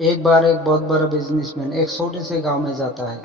एक बार एक बहुत बड़ा बिजनेसमैन एक छोटे से गांव में जाता है।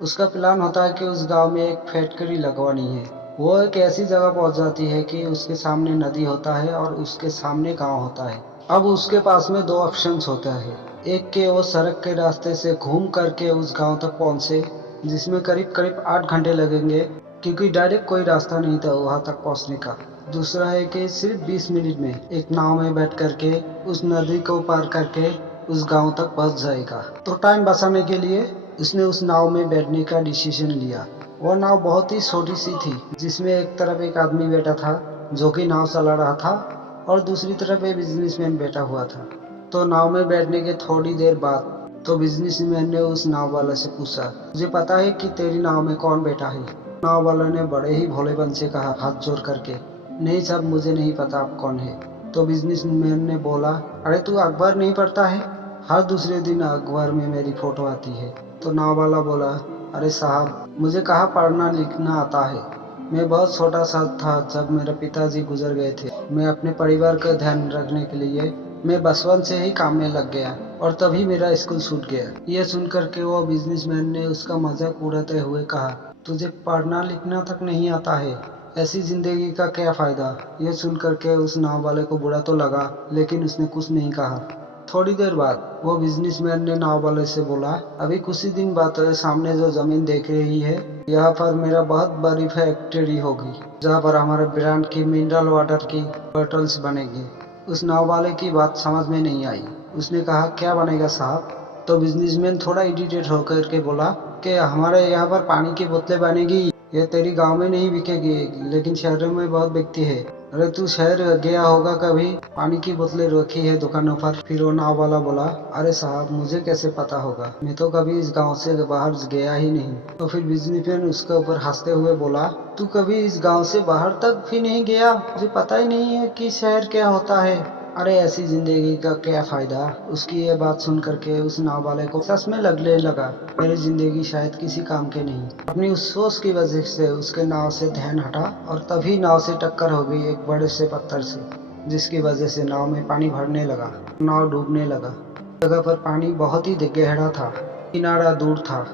उसका प्लान होता है कि उस गांव में एक फैक्ट्री लगवानी है। वो एक ऐसी जगह पहुंच जाती है कि उसके सामने नदी होता है और उसके सामने गांव होता है। अब उसके पास में दो ऑप्शंस होता है। एक के वो सड़क के रास्ते से घूम करके उस गांव तक पहुंचे, जिसमें करीब करीब 8 घंटे लगेंगे, क्योंकि डायरेक्ट कोई रास्ता नहीं था वहां तक पहुंचने का। दूसरा है कि सिर्फ 20 मिनट में एक नाव में बैठ करके उस नदी को पार करके उस गांव तक पहुंच जाएगा। तो टाइम बचाने के लिए उसने उस नाव में बैठने का डिसीजन लिया। वो नाव बहुत ही छोटी सी थी, जिसमें एक तरफ एक आदमी बैठा था जो कि नाव चला रहा था और दूसरी तरफ एक बिजनेसमैन बैठा हुआ था। तो नाव में बैठने के थोड़ी देर बाद तो बिजनेसमैन ने उस नाव वाले से पूछा, मुझे पता है कि तेरी नाव में कौन बैठा है। नाव वाले ने बड़े ही भोलेपन से कहा हाथ जोड़ करके, नहीं साहब, मुझे नहीं पता आप कौन है। तो बिजनेसमैन ने बोला, अरे तू अखबार नहीं पढ़ता है? हर दूसरे दिन अखबार में मेरी फोटो आती है। तो नाव वाला बोला, अरे साहब, मुझे कहाँ पढ़ना लिखना आता है। मैं बहुत छोटा सा था जब मेरे पिताजी गुजर गए थे। मैं अपने परिवार का ध्यान रखने के लिए मैं बचपन से ही काम में लग गया और तभी मेरा स्कूल छूट गया। ये सुनकर के वो बिजनेसमैन ने उसका मजाक उड़ाते हुए कहा, तुझे पढ़ना लिखना तक नहीं आता है, ऐसी जिंदगी का क्या फायदा। ये सुनकर के उस नाव वाले को बुरा तो लगा, लेकिन उसने कुछ नहीं कहा। थोड़ी देर बाद वो बिजनेसमैन ने नाव वाले से बोला, अभी कुछ ही दिन बाद सामने जो जमीन देख रही है, यहाँ पर मेरा बहुत बड़ी फैक्ट्री होगी, जहाँ पर हमारे ब्रांड की मिनरल वाटर की बॉटल्स बनेगी। उस नाव वाले की बात समझ में नहीं आई। उसने कहा, क्या बनेगा साहब? तो बिजनेसमैन थोड़ा इरिटेट होकर के बोला कि हमारे यहाँ पर पानी की बोतलें बनेगी। ये तेरी गांव में नहीं बिकेगी, लेकिन शहरों में बहुत बिकती है। अरे तू शहर गया होगा कभी, पानी की बोतलें रखी है दुकानों पर। फिर वो नाव वाला बोला, अरे साहब, मुझे कैसे पता होगा, मैं तो कभी इस गांव से बाहर गया ही नहीं। तो फिर बिजनेसमैन उसके ऊपर हंसते हुए बोला, तू कभी इस गांव से बाहर तक भी नहीं गया? तुझे पता ही नहीं है कि शहर क्या होता है? अरे ऐसी जिंदगी का क्या फायदा। उसकी ये बात सुन करके उस नाव वाले को सच में लगने लगा, मेरी जिंदगी शायद किसी काम के नहीं। अपनी उस सोच की वजह से उसके नाव से ध्यान हटा और तभी नाव से टक्कर हो गई एक बड़े से पत्थर से, जिसकी वजह से नाव में पानी भरने लगा, नाव डूबने लगा। जगह पर पानी बहुत ही गहरा था, किनारा दूर था।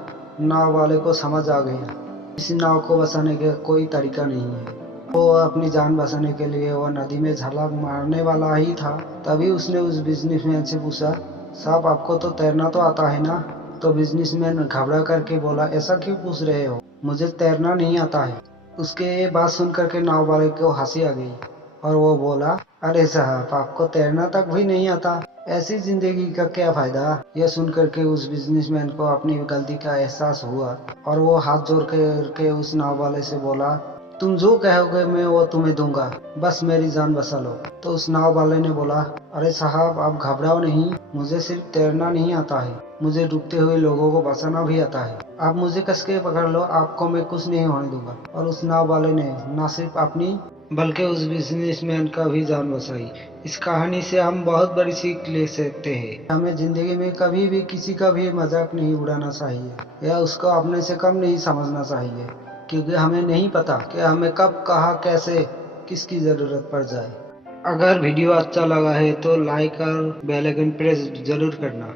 नाव वाले को समझ आ गया इस नाव को बचाने का कोई तरीका नहीं है। वो अपनी जान बचाने के लिए वो नदी में छलांग मारने वाला ही था, तभी उसने उस बिजनेसमैन से पूछा, साहब आपको तो तैरना तो आता है ना? तो बिजनेसमैन घबरा करके बोला, ऐसा क्यों पूछ रहे हो, मुझे तैरना नहीं आता है। उसके ये बात सुन करके नाव वाले को हंसी आ गई और वो बोला, अरे साहब, आपको तैरना तक भी नहीं आता, ऐसी जिंदगी का क्या फायदा। यह सुन करके उस बिजनेसमैन को अपनी गलती का एहसास हुआ और वो हाथ जोड़ करके उस नाव वाले से बोला, तुम जो कहोगे मैं वो तुम्हें दूंगा, बस मेरी जान बचा लो। तो उस नाव वाले ने बोला, अरे साहब, आप घबराओ नहीं, मुझे सिर्फ तैरना नहीं आता है, मुझे डूबते हुए लोगों को बचाना भी आता है। आप मुझे कस के पकड़ लो, आपको मैं कुछ नहीं होने दूंगा। और उस नाव वाले ने न सिर्फ अपनी बल्कि उस बिजनेसमैन का भी जान बचाई। इस कहानी से हम बहुत बड़ी सीख ले सकते हैं। हमें जिंदगी में कभी भी किसी का भी मजाक नहीं उड़ाना चाहिए या उसको अपने से कम नहीं समझना चाहिए, क्योंकि हमें नहीं पता कि हमें कब कहाँ कैसे किसकी जरूरत पड़ जाए। अगर वीडियो अच्छा लगा है तो लाइक और बेल आइकन प्रेस जरूर करना।